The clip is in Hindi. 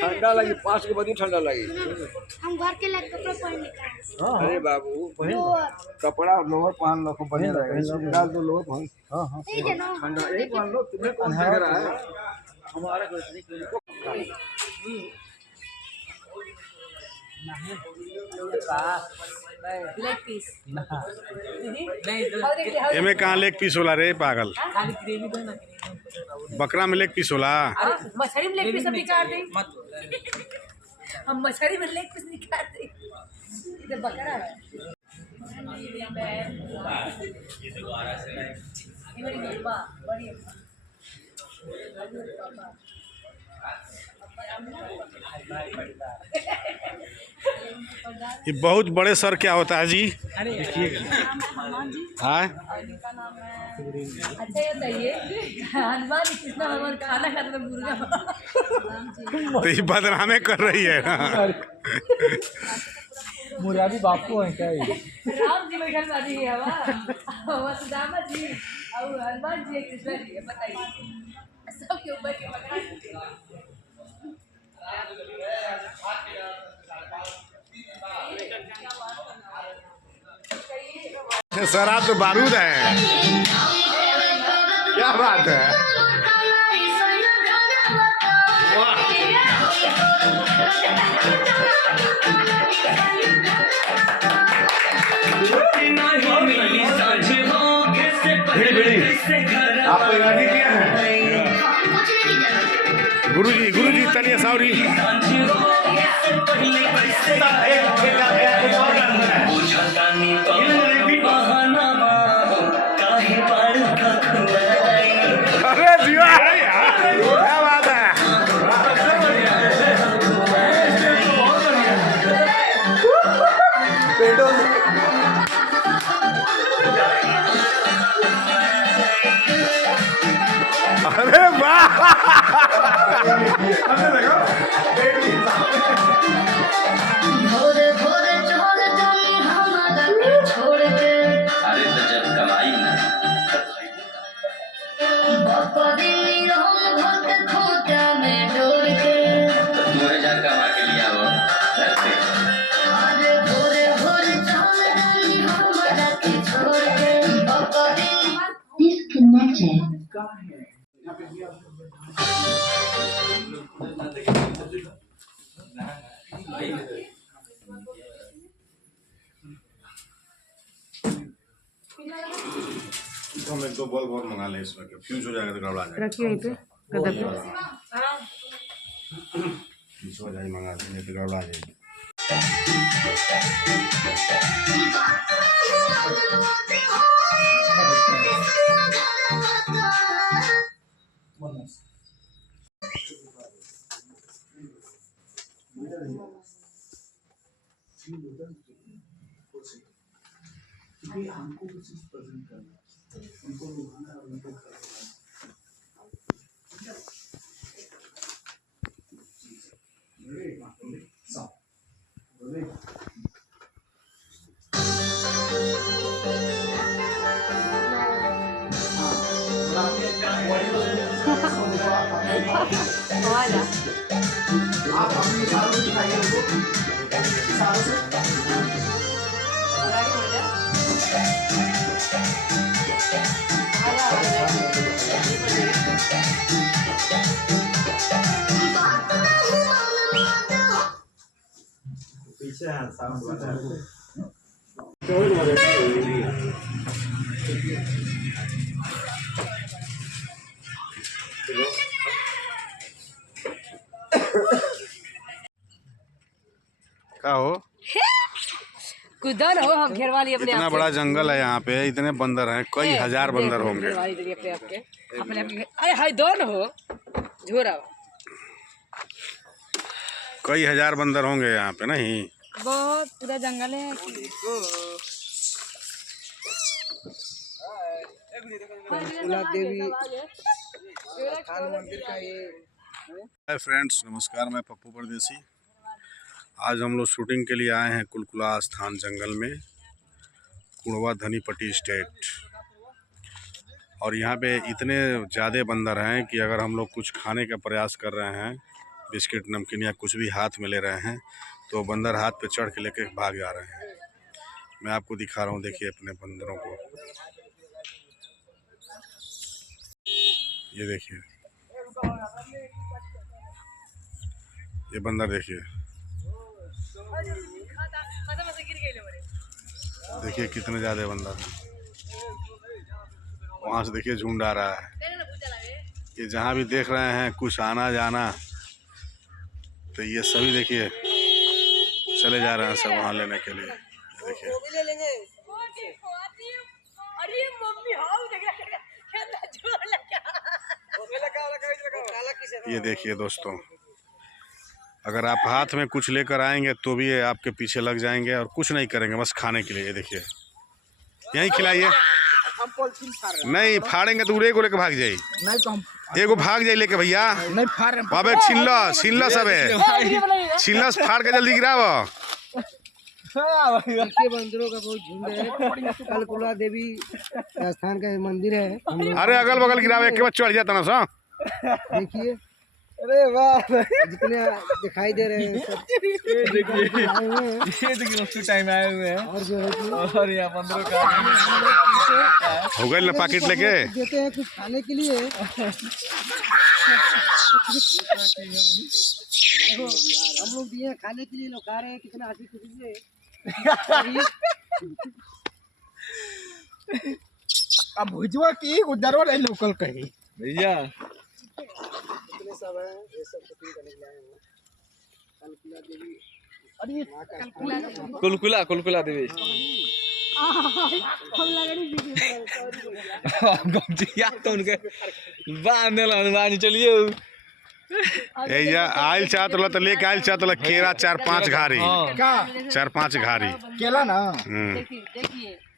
ठंडा लगी 5 के बजे ठंडा लगी। हम घर के लिए कपड़ा पहन निकाल। अरे बाबू कपड़ा लोअर पहन लो बढ़िया रहेगा। निकाल दो लोअर पहन। हां हां ठंडा एक पहन लो। तुम्हें कौन लग रहा है? हमारा कोई लेग पीस एमे कहाँ लेग पीस होला रे पागल? बकरा में लेग पीस होला। मछली में लेग पीस अभी काट दे। हम मछली में लेग पीस निकाल दे। ये बकरा है। ये बड़ी गप्पा बड़ी ये बहुत बड़े सर क्या होता है जी? हाँ अच्छा ये बताइए हनुमान जी कितना भगवान खाना खाते हैं मुर्गा? तो ये बदनामे कर रही है ना। मुरारी बापू है क्या ये? राम जी बैठल बाजी है हवा सुदामा जी और हनुमान जी कृष्ण जी है। बताइए सबके ऊपर के पकड़ा सर आप तो बारूद है। क्या बात है? आपको गाड़ी दिया है गुरुजी तनिया सावरी। अरे जीवा क्या बात है? अरे वाह हम एक दो बॉल बहुत मंगा ले इसमें फ्यूज हो जाएगा तो गड़बड़ा जाएगा। रखिए यहीं पे गदर पे फ्यूज हो जाएगी मंगा ले तो गड़बड़ा जाएगी। हमको कुछ प्रेजेंट करना उनको लुभाना और उनको करना। वाला आप अपने इशारों से दिखाइए उनको इशारों से। पीछे साउंड वाला क्या हो? कुदन हो हम घेरवा लिए अपने इतना बड़ा जंगल है यहाँ पे, इतने बंदर हैं, कई हजार बंदर होंगे। घेरवा लिए अपने आप के। अपने अरे हाय दो न हो झोरा कई हजार बंदर होंगे यहाँ पे नहीं। बहुत पूरा जंगल है। हाय फ्रेंड्स, नमस्कार। मैं पप्पू परदेसी। आज हम लोग शूटिंग के लिए आए हैं कुलकुला स्थान जंगल में, कुड़वा धनीपट्टी स्टेट। और यहाँ पे इतने ज़्यादा बंदर हैं कि अगर हम लोग कुछ खाने का प्रयास कर रहे हैं, बिस्किट नमकीन या कुछ भी हाथ में ले रहे हैं, तो बंदर हाथ पे चढ़ के लेके भाग जा रहे हैं। मैं आपको दिखा रहा हूँ, देखिए अपने बंदरों को। ये देखिए, ये बंदर देखिए, देखिए कितने ज़्यादा बंदर हैं। वहाँ से देखिए झुंड आ रहा है। ये जहाँ भी देख रहे हैं कुछ आना जाना, तो ये सभी देखिए चले जा रहे हैं सब वहाँ लेने के लिए। देखिए ये देखिए दोस्तों, अगर आप हाथ में कुछ लेकर आएंगे तो भी ये आपके पीछे लग जाएंगे और कुछ नहीं करेंगे, बस खाने के लिए। ये देखिए, यहीं खिलाइए। नहीं फाड़ेंगे तो उड़े को लेकर भाग जाए। नहीं तो हम एगो भाग जाए लेके भैया। नहीं फाड़ बाबे, छिल्ला सब है, छिल्ला फाड़ के जल्दी गिराव। बंदरों का बहुत झुंड है। कुलकुला देवी स्थान का मंदिर है। अरे अगल बगल गिरावे, एक बार चढ़ जाता ना सा। देखिए, अरे वाह, जितने दिखाई दे रहे हैं सब देखिए उसी टाइम आए हुए हैं। और जो है और यहाँ बंदरों का हो गए ना पैकेट लेके देते हैं कुछ खाने के लिए। हम लोग दिए खाने के लिए, लोग खा रहे हैं कितना हंसी खुशी से। अब भुजवा की उधरवा नहीं लोकल कहीं भैया। इतने सब हैं, ये सब शूटिंग करने के लिए आए हैं। कुलकुला देवी तो उनके बांध चलिए। आयल चाहत तो लेके आयल चाहत केरा 4-5 घारी, 4-5 घारी केला ना। देखिए